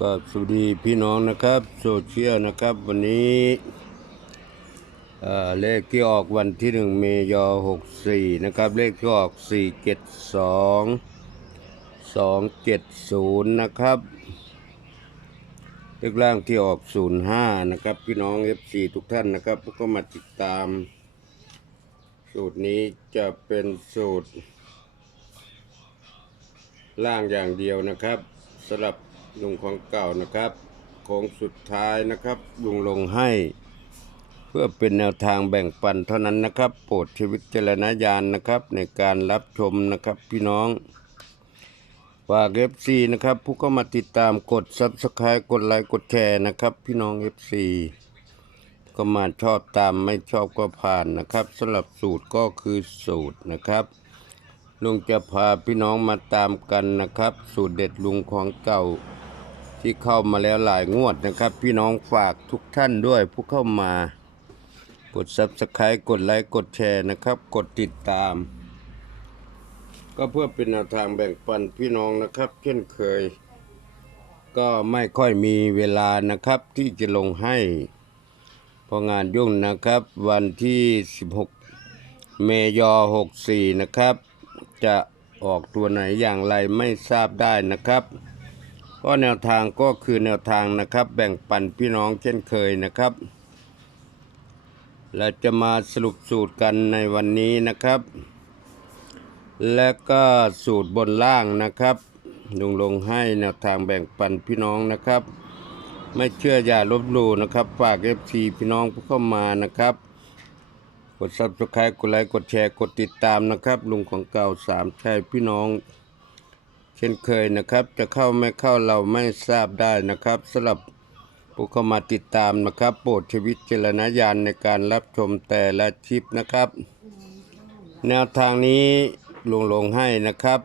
ก็สวัสดีพี่น้องนะครับโซเชียลนะครับ วันนี้เเลขที่ออกวันที่หนึ่งเมยนหกสี่นะครับ เลขที่ออกสี่เจ็ดสองสองเจ็ดศูนย์นะครับ เลขล่างที่ออกศูนย์ห้านะครับ พี่น้องเอฟซีทุกท่านนะครับก็มาติดตาม สูตรนี้จะเป็นสูตร ล่างอย่างเดียวนะครับสำหรับ ลุงของเก่านะครับโค้งสุดท้ายนะครับ ลุงลงให้ เพื่อเป็นแนวทางแบ่งปันเท่านั้นนะครับ โปรดชีวิตเจรณญาณนะครับ ในการรับชมนะครับพี่น้องฝากเอฟซีนะครับ ผู้เข้ามาติดตามกดซับสไครต์กดไลค์กดแชร์นะครับ พี่น้องเอฟซีก็มาชอบตามไม่ชอบก็ผ่านนะครับสำหรับสูตรก็คือสูตรนะครับลุงจะพาพี่น้องมาตามกันนะครับ สูตรเด็ดลุงของเก่า ที่เข้ามาแล้วหลายงวดนะครับ พี่น้องฝากทุกท่านด้วยผู้เข้ามากด subscribe กดไลค์กดแชร์นะครับ กดติดตาม ก็เพื่อเป็นแนวทางแบ่งปันพี่น้องนะครับ เช่นเคย ก็ไม่ค่อยมีเวลานะครับที่จะลงให้เพราะงานยุ่งนะครับ วันที่ 16 เมยน64 นะครับ จะออกตัวไหนอย่างไรไม่ทราบได้นะครับ ก็แนวทางก็คือแนวทางนะครับ แบ่งปันพี่น้องเช่นเคยนะครับ และจะมาสรุปสูตรกันในวันนี้นะครับ และก็สูตรบนล่างนะครับลุงลงให้แนวทางแบ่งปันพี่น้องนะครับ ไม่เชื่ออย่าลบหลู่นะครับ ฝากเอฟซีพี่น้องเข้ามานะครับ กด subscribe กดไลค์กดแชร์กดติดตามนะครับ ลุงของเก่าสามชัยพี่น้อง ช่นเคยนะครับ จะเข้าไม่เข้าเราไม่ทราบได้นะครับสำหรับผู้เข้ามาติดตามนะครับ โปรดชีวิตเจรณญาณในการรับชมแต่ละคลิปนะครับ แนวทางนี้ลงลงให้นะครับ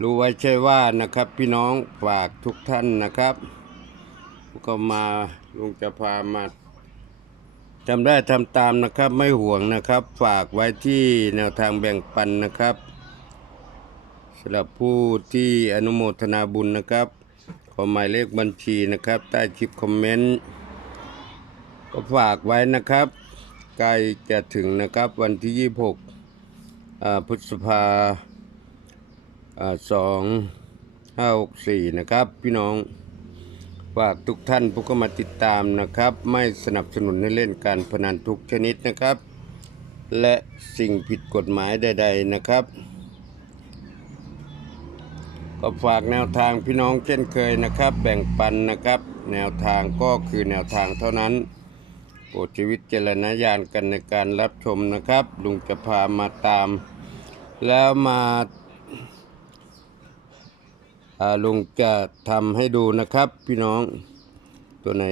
รู้ไว้ใช่ว่านะครับ พี่น้องฝากทุกท่านนะครับผู้เข้ามาลุงจะพามาทำได้ทำตามนะครับไม่ห่วงนะครับ ฝากไว้ที่แนวทางแบ่งปันนะครับ สำหรับผู้ที่อนุโมทนาบุญนะครับ ขอหมายเลขบัญชีนะครับ ใต้คลิปคอมเมนต์ก็ฝากไว้นะครับ ใกล้จะถึงนะครับวันที่ 26พฤษภาสองห้าหกสี่นะครับ พี่น้องฝากทุกท่านผู้เข้ามาติดตามนะครับ ไม่สนับสนุนให้เล่นการพนันทุกชนิดนะครับ และสิ่งผิดกฎหมายใด ๆนะครับ ก็ฝากแนวทางพี่น้องเช่นเคยนะครับ แบ่งปันนะครับ แนวทางก็คือแนวทางเท่านั้นโปรดชีวิตเจรณญาณกันในการรับชมนะครับ ลุงจะพามาตาม แล้วมาาลุงจะทำให้ดูนะครับ พี่น้องตัวไหน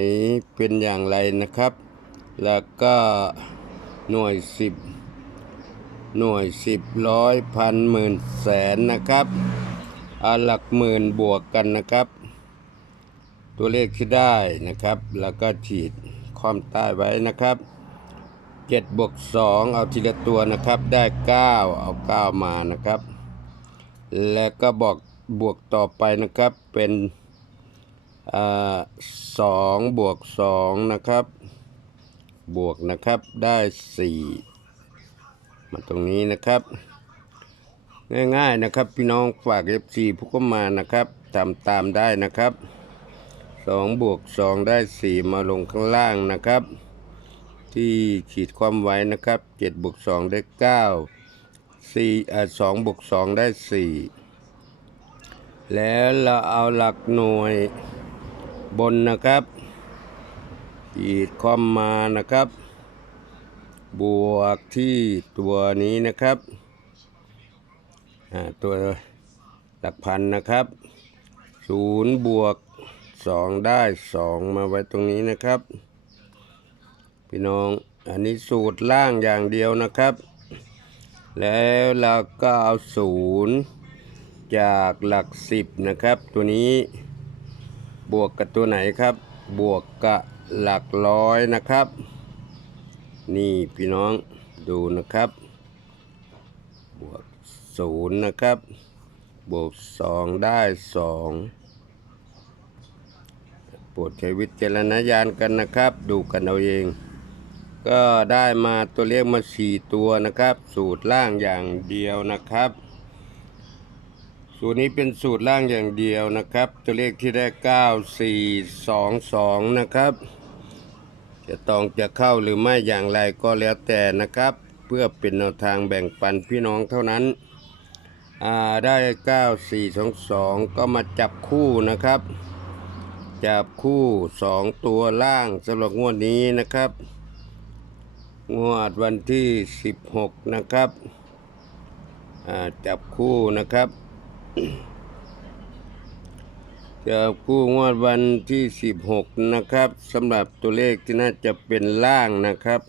เป็นอย่างไรนะครับ แล้วก็หน่วยสิบหน่วยสิบร้อยพันหมื่นแสนนะครับ หลักหมื่นบวกกันนะครับ ตัวเลขที่ได้นะครับ แล้วก็ฉีดความใต้ไว้นะครับเจ็ดบวกสองเอาทีละตัวนะครับได้เก้าเอาเก้ามานะครับ แล้วก็บอกบวกต่อไปนะครับเป็นสองบวกสองนะครับ บวกนะครับได้สี่มาตรงนี้นะครับ ง่ายๆนะครับ พี่น้องฝากเอฟซีผู้ก็มานะครับทำตามได้นะครับสองบวกสองได้สี่มาลงข้างล่างนะครับ ที่ขีดความไว้นะครับเจ็ดบวกสองได้เก้าสี่อ่าสองบวกสองได้สี่แล้วเราเอาหลักหน่วยบนนะครับ ขีดความมานะครับ บวกที่ตัวนี้นะครับ ตัวหลักพันนะครับศูนย์บวกสองได้สองมาไว้ตรงนี้นะครับ พี่น้องอันนี้สูตรล่างอย่างเดียวนะครับ แล้วเราก็เอาศูนย์จากหลักสิบนะครับ ตัวนี้บวกกับตัวไหนครับ บวกกับหลักร้อยนะครับ นี่พี่น้องดูนะครับ บวก ศูนย์นะครับ บวกสองได้สองรดใช้วิจารณญาณกันนะครับ ดูกันเอาเอง ก็ได้มาตัวเลขมาสี่ตัวนะครับ สูตรล่างอย่างเดียวนะครับสูตรนี้เป็นสูตรล่างอย่างเดียวนะครับ ตัวเลขที่ได้เก้าสี่สองสองนะครับ จะต้องจะเข้าหรือไม่อย่างไรก็แล้วแต่นะครับ เพื่อเป็นแนวทางแบ่งปันพี่น้องเท่านั้น อ่าได้ 9422 ก็มาจับคู่นะครับ จับคู่ 2 ตัวล่างสำหรับงวดนี้นะครับ งวดวันที่ 16 นะครับอ่าจับคู่นะครับจับคู่งวดวันที่ 16 นะครับสำหรับตัวเลขที่น่าจะเป็นล่างนะครับ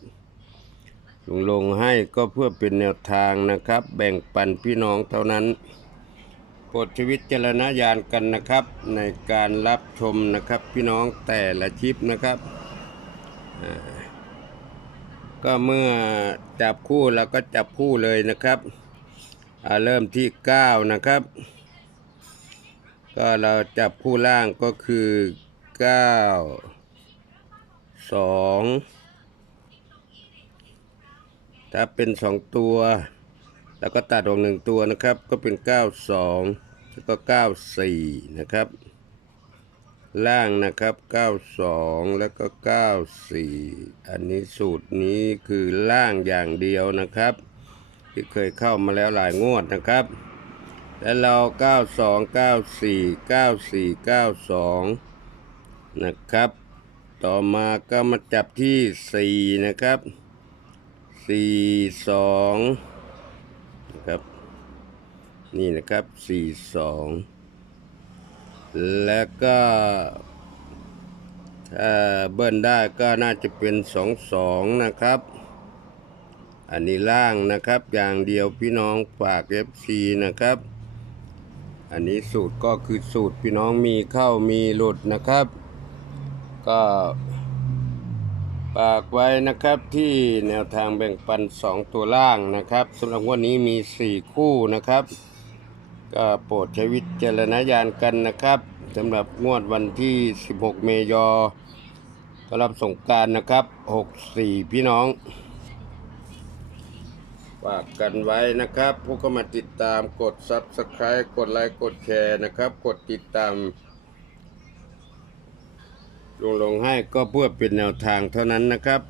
ลงลงให้ก็เพื่อเป็นแนวทางนะครับ แบ่งปันพี่น้องเท่านั้นโปรดชีวิตเจรณญาณกันนะครับ ในการรับชมนะครับพี่น้องแต่ละคลิปนะครับ ก็เมื่อจับคู่เราก็จับคู่เลยนะครับเริ่มที่ 9 นะครับ ก็เราจับคู่ล่างก็คือ 9 2 ถ้าเป็น2ตัว แล้วก็ตัดออกหนึ่งตัวนะครับ ก็เป็น92แล้วก็94นะครับ ล่างนะครับ92แล้วก็94อันนี้สูตรนี้คือล่างอย่างเดียวนะครับ ที่เคยเข้ามาแล้วหลายงวดนะครับแล้วเรา 92 94 94 92 นะครับ ต่อมาก็มาจับที่ 4 นะครับ 42นะครับ นี่นะครับ42แล้วก็ถ้าเบิ้ลได้ก็น่าจะเป็น22นะครับ อันนี้ล่างนะครับอย่างเดียวพี่น้องฝาก FC นะครับ อันนี้สูตรก็คือสูตรพี่น้องมีเข้ามีหลุดนะครับ ก็ ฝากไว้นะครับที่แนวทางแบ่งปัน 2 ตัวล่างนะครับสำหรับวันนี้มี 4 คู่นะครับ ก็โปรดใช้วิจารณญาณกันนะครับสำหรับงวดวันที่ 16 เมษายนก็รับสงการนะครับ 64 พี่น้องฝากกันไว้นะครับ ผู้เข้ามาติดตามกด Subscribe กดไลค์กดแชร์นะครับ กดติดตาม ลงลงให้ก็เพื่อเป็นแนวทางเท่านั้นนะครับ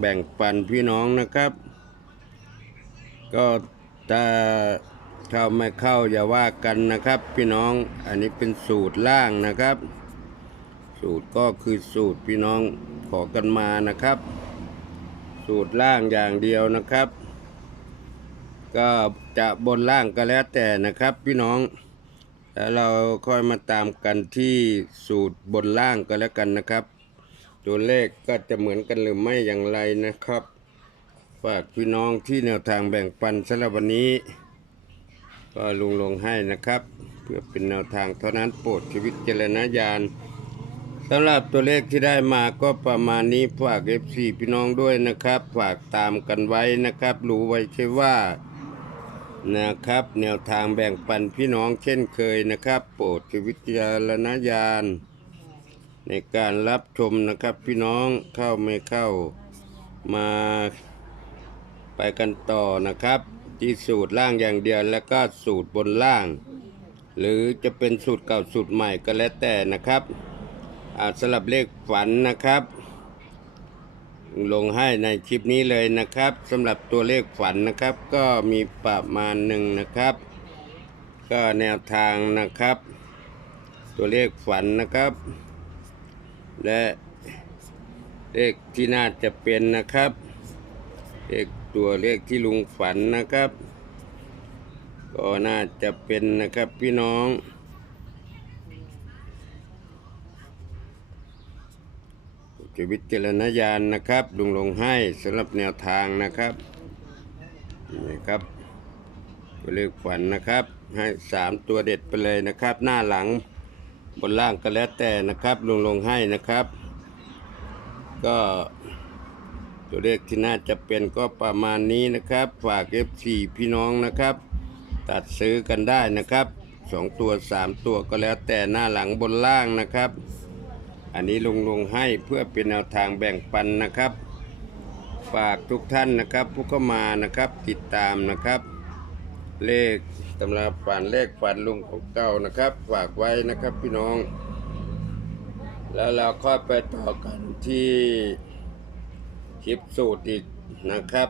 แบ่งปันพี่น้องนะครับ ก็ถ้าเข้าไม่เข้าอย่าว่ากันนะครับ พี่น้องอันนี้เป็นสูตรล่างนะครับ สูตรก็คือสูตรพี่น้องขอกันมานะครับ สูตรล่างอย่างเดียวนะครับ ก็จะบนล่างก็แล้วแต่นะครับ พี่น้อง แล้วเราค่อยมาตามกันที่สูตรบนล่างก็แล้วกันนะครับ ตัวเลขก็จะเหมือนกันหรือไม่อย่างไรนะครับ ฝากพี่น้องที่แนวทางแบ่งปันสำหรับวันนี้ ก็ลุงลงให้นะครับ เพื่อเป็นแนวทางเท่านั้นโปรดชีวิตเจรณญาณสำหรับตัวเลขที่ได้มาก็ประมาณนี้ฝาก FC พี่น้องด้วยนะครับ ฝากตามกันไว้นะครับ รู้ไว้ใช่ว่า นะครับ แนวทางแบ่งปันพี่น้องเช่นเคยนะครับ โปรดชีวิจารณญาณในการรับชมนะครับพี่น้องเข้าไม่เข้ามาไปกันต่อนะครับ ที่สูตรล่างอย่างเดียวแล้วก็สูตรบนล่าง หรือจะเป็นสูตรเก่าสูตรใหม่ก็แล้วแต่นะครับอ่าสลับเลขฝันนะครับ ลงให้ในคลิปนี้เลยนะครับสำหรับตัวเลขฝันนะครับ ก็มีประมาณหนึ่งนะครับ ก็แนวทางนะครับ ตัวเลขฝันนะครับ และเลขที่น่าจะเป็นนะครับ เลขตัวเลขที่ลุงฝันนะครับ ก็น่าจะเป็นนะครับพี่น้อง ชีวิตเจรณญาณนะครับลุงลงให้สำหรับแนวทางนะครับนี่ครับตัวเลขฝันนะครับ ให้สามตัวเด็ดไปเลยนะครับ หน้าหลังบนล่างก็แล้วแต่นะครับลุงลงให้นะครับ ก็ตัวเลขที่น่าจะเป็นก็ประมาณนี้นะครับ ฝาก F4 พี่น้องนะครับ ตัดซื้อกันได้นะครับสองตัวสามตัวก็แล้วแต่หน้าหลังบนล่างนะครับ อันนี้ลุงลงให้เพื่อเป็นแนวทางแบ่งปันนะครับ ฝากทุกท่านนะครับผู้เข้ามานะครับติดตามนะครับ เลขตำราฝันเลขฝันลุงของเก่านะครับ ฝากไว้นะครับพี่น้อง แล้วเราค่อยไปต่อกันที่คลิปสูตรอีกนะครับ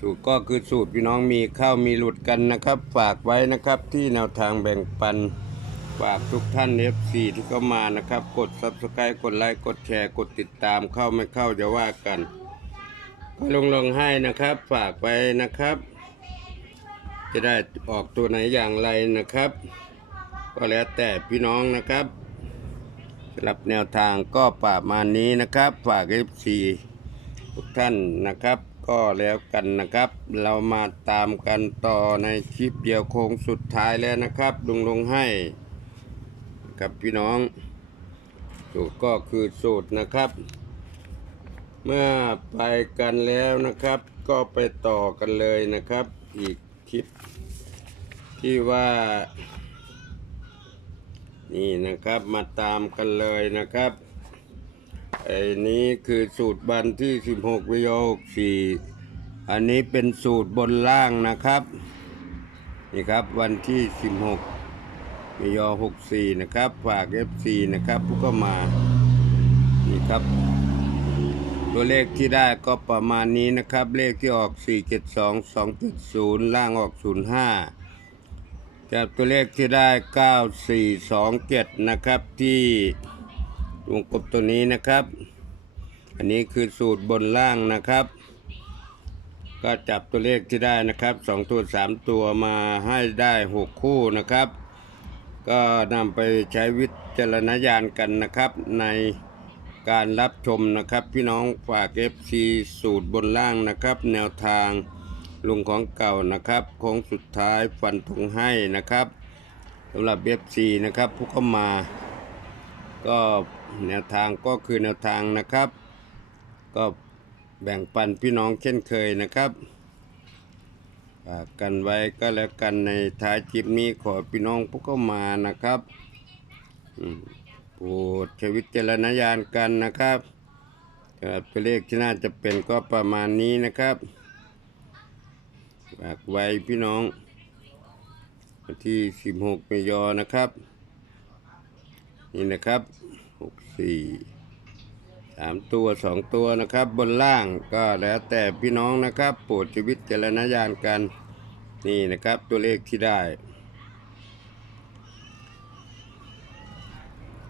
สูตรก็คือสูตรพี่น้องมีเข้ามีหลุดกันนะครับ ฝากไว้นะครับที่แนวทางแบ่งปัน ฝากทุกท่าน F4 ที่เข้ามานะครับ กด Subscribe กดไลค์กดแชร์กดติดตามเข้าไม่เข้าจะว่ากันก็ลงลงให้นะครับ ฝากไปนะครับ จะได้ออกตัวไหนอย่างไรนะครับ ก็แล้วแต่พี่น้องนะครับสำหรับแนวทางก็ปาประมาณนี้นะครับ ฝาก F4 ทุกท่านนะครับก็แล้วกันนะครับ เรามาตามกันต่อในคลิปเดียวโค้งสุดท้ายแล้วนะครับลุงลงให้ ครับพี่น้อง สูตรก็คือสูตรนะครับ เมื่อไปกันแล้วนะครับ ก็ไปต่อกันเลยนะครับ อีกคลิป ที่ว่า นี่นะครับมาตามกันเลยนะครับไอ้นี้คือสูตรบันที่ 16วิโยค4อันนี้เป็นสูตรบนล่างนะครับ นี่ครับวันที่ 16 วิโย64 นะครับ ฝาก F4 นะครับ ผู้เข้ามา นี่ครับ ตัวเลขที่ได้ก็ประมาณนี้นะครับ เลขที่ออก 472 270 ล่างออก 05จากตัวเลขที่ได้ 9427 นะครับที่วงกบตัวนี้นะครับ อันนี้คือสูตรบนล่างนะครับ ก็จับตัวเลขที่ได้นะครับ 2 ตัว 3 ตัวมาให้ได้ 6 คู่นะครับ ก็นำไปใช้วิจารณญาณกันนะครับในการรับชมนะครับ พี่น้องฝาก FC สูตรบนล่างนะครับ แนวทางลุงของเก่านะครับโค้งสุดท้ายฟันธงให้นะครับสำหรับเอฟซีนะครับผู้เข้ามา ก็แนวทางก็คือแนวทางนะครับ ก็แบ่งปันพี่น้องเช่นเคยนะครับ ฝากกันไว้ก็แล้วกันในท้ายคลิปนี้ขอพี่น้องผู้เข้ามานะครับโปรดใช้วิจารณญาณกันนะครับครับตัวเลขที่น่าจะเป็นก็ประมาณนี้นะครับฝากไว้พี่น้องวันที่ 16มียอนะครับ นี่นะครับ 64 3ตัว2ตัวนะครับ บนล่างก็แล้วแต่พี่น้องนะครับโปรดชีวิตเจรณญาณกัน นี่นะครับตัวเลขที่ได้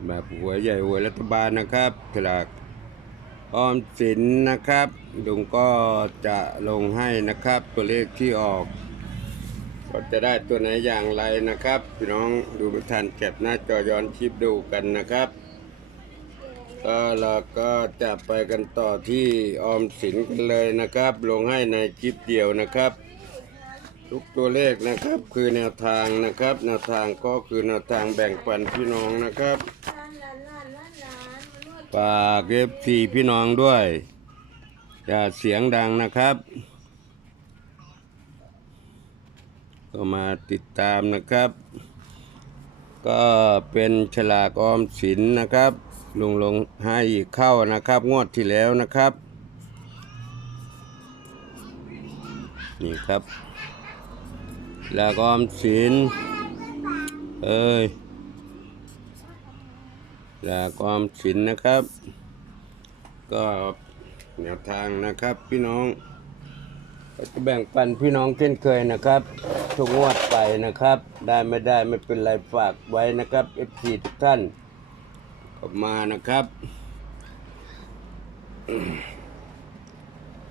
แบบหวยใหญ่หวยรัฐบาลนะครับสลากออมสินนะครับลุงก็จะลงให้นะครับตัวเลขที่ออก ก็จะได้ตัวไหนอย่างไรนะครับ พี่น้องดูไม่ทันเก็บหน้าจอย้อนคลิปดูกันนะครับ ก็เราก็จะไปกันต่อที่ออมสินกันเลยนะครับ ลงให้ในคลิปเดียวนะครับ ทุกตัวเลขนะครับคือแนวทางนะครับ แนวทางก็คือแนวทางแบ่งปันพี่น้องนะครับฝากเอฟซีพี่น้องด้วยอย่าเสียงดังนะครับ ก็มาติดตามนะครับ ก็เป็นฉลากออมสินนะครับ ลงลงให้เข้านะครับ งวดที่แล้วนะครับ นี่ครับฉลากออมสินเอ้ยฉลากออมสินนะครับ ก็แนวทางนะครับพี่น้องจะแบ่งปันพี่น้องเช่นเคยนะครับทุกงวดไปนะครับ ได้ไม่ได้ไม่เป็นไรฝากไว้นะครับ FC ทุกท่าน ออกมานะครับ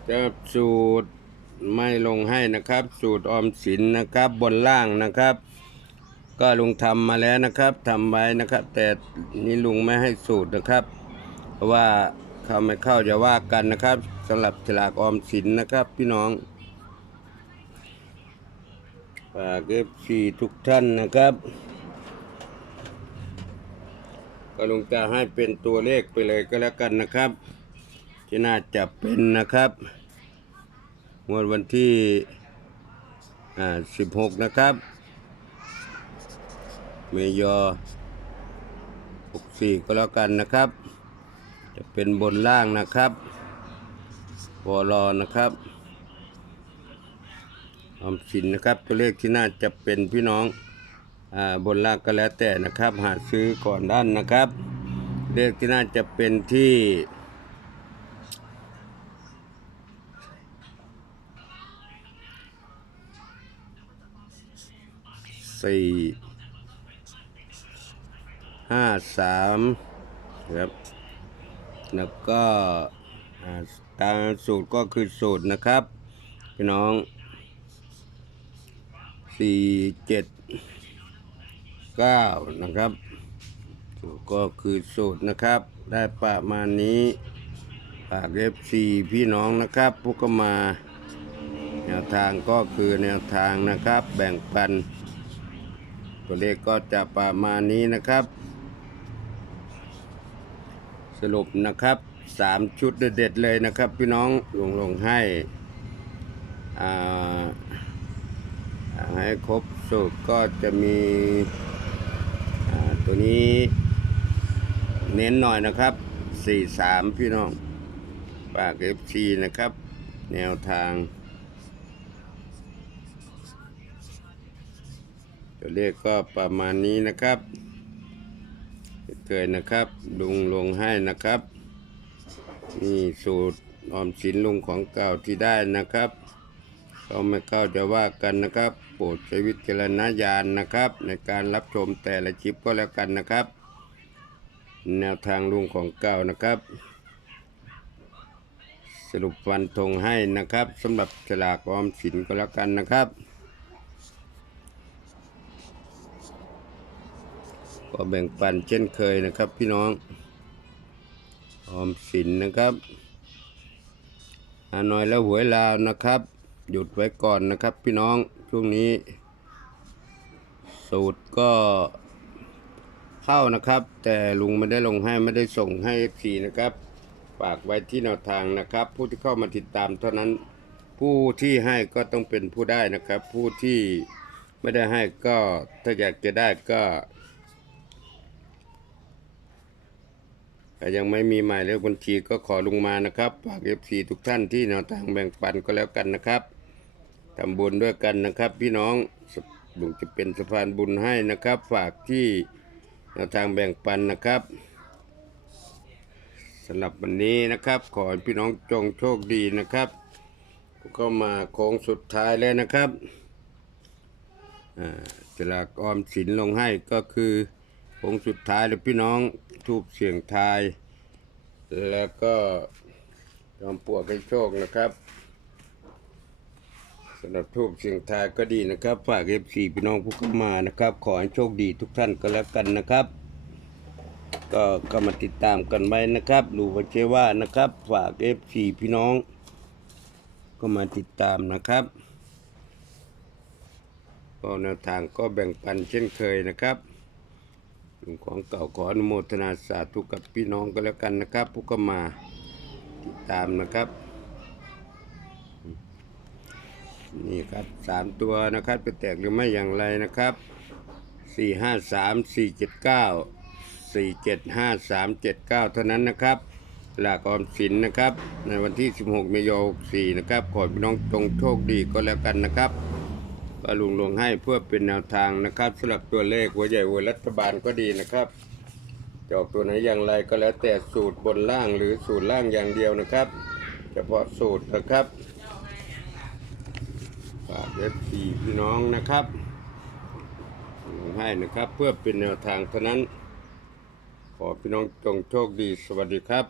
จะสูตรไม่ลงให้นะครับ สูตรออมสินนะครับบนล่างนะครับ ก็ลุงทำมาแล้วนะครับทำไว้นะครับ แต่นี่ลุงไม่ให้สูตรนะครับ เพราะว่าเข้าไม่เข้าจะว่ากันนะครับสำหรับฉลากออมสินนะครับ พี่น้องฝากเอฟซีทุกท่านนะครับ ก็ลงจะให้เป็นตัวเลขไปเลยก็แล้วกันนะครับ ที่น่าจะเป็นนะครับงวดวันที่อ่า16นะครับ เมยอหกสี่ก็แล้วกันนะครับ จะเป็นบนล่างนะครับวอลอนะครับออมสินนะครับ ตัวเลขที่น่าจะเป็นพี่น้อง บนล่างก็แล้วแต่นะครับ หาซื้อก่อนด้านนะครับเลขที่น่าจะเป็นที่สี่ห้าสามครับแล้วก็อ่าตามสูตรก็คือสูตรนะครับ พี่น้องสี่เจ็ด เก้านะครับ สูตรก็คือสูตรนะครับ ได้ประมาณนี้ฝากเอฟซีพี่น้องนะครับผู้ก็มา แนวทางก็คือแนวทางนะครับ แบ่งปัน ตัวเลขก็จะประมาณนี้นะครับ สรุปนะครับสามชุดเด็ดๆเลยนะครับพี่น้องลงลงให้ให้ครบสูตรก็จะมี ตัวนี้ เน้นหน่อยนะครับ43พี่น้องฝาก FC นะครับ แนวทาง ตัวเลขก็ประมาณนี้นะครับเคยนะครับลุงลงให้นะครับนี่สูตรออมสินลุงของเก่าที่ได้นะครับ ก็ไม่เข้าจะว่ากันนะครับ โปรดใช้วิจารณญาณนะครับ ในการรับชมแต่ละคลิปก็แล้วกันนะครับ แนวทางลุงของเก่านะครับ สรุปฟันธงให้นะครับสำหรับฉลากออมสินก็แล้วกันนะครับก็แบ่งปันเช่นเคยนะครับพี่น้อง ออมสินนะครับอาน้อยแล้วหวยลาวนะครับ หยุดไว้ก่อนนะครับ พี่น้องช่วงนี้ สูตรก็เข้านะครับ แต่ลุงไม่ได้ลงให้ไม่ได้ส่งให้สีนะครับฝากไว้ที่แนวทางนะครับ ผู้ที่เข้ามาติดตามเท่านั้นผู้ที่ให้ก็ต้องเป็นผู้ได้นะครับ ผู้ที่ไม่ได้ให้ก็ถ้าอยากจะได้ก็แต่ยังไม่มีหมายเลขบัญชีก็ขอลงมานะครับฝากเอฟซีทุกท่านที่แนวทางแบ่งปันก็แล้วกันนะครับ ทำบุญด้วยกันนะครับ พี่น้องลุงจะเป็นสะพานบุญให้นะครับ ฝากที่แนวทางแบ่งปันนะครับสำหรับวันนี้นะครับ ขอให้พี่น้องจงโชคดีนะครับก็มาโค้งสุดท้ายแล้วนะครับอ่าจลากออมสินลงให้ก็คือผงสุดท้ายแล้วพี่น้องทูบเสียงทาย แล้วก็จอมปลวกให้โชคนะครับำหรับทูบเสียงทายก็ดีนะครับ ฝากเอฟซีพี่น้องผู้เข้ามานะครับ ขอให้โชคดีทุกท่านก็แล้วกันนะครับ ก็ก็มาติดตามกันไว้นะครับดูว่าเชว่านะครับ ฝากเอฟซีพี่น้อง ก็มาติดตามนะครับก็แนวทางก็แบ่งปันเช่นเคยนะครับของเก่าขออนุโมทนาสาธุกับพี่น้องก็แล้วกันนะครับผู้ก็มาติดตามนะครับ นี่ครับสามตัวนะครับจะแตกหรือไม่อย่างไรนะครับสี่ห้าสามสี่เจ็ดเก้าสี่เจ็ดห้าสามเจ็ดเก้าเท่านั้นนะครับหลักออมสินนะครับ ในวันที่สิบหกเมษายน64นะครับขอให้พี่น้องจงโชคดีก็แล้วกันนะครับก็ลุงลงให้เพื่อเป็นแนวทางนะครับสำหรับตัวเลขหัวใหญ่หัวรัฐบาลก็ดีนะครับจะออกตัวไหนอย่างไรก็แล้วแต่สูตรบนล่างหรือสูตรล่างอย่างเดียวนะครับ เฉพาะสูตรนะครับ ฝากเอฟซีพี่น้องนะครับให้นะครับเพื่อเป็นแนวทางเท่านั้น ขอพี่น้องจงโชคดีสวัสดีครับ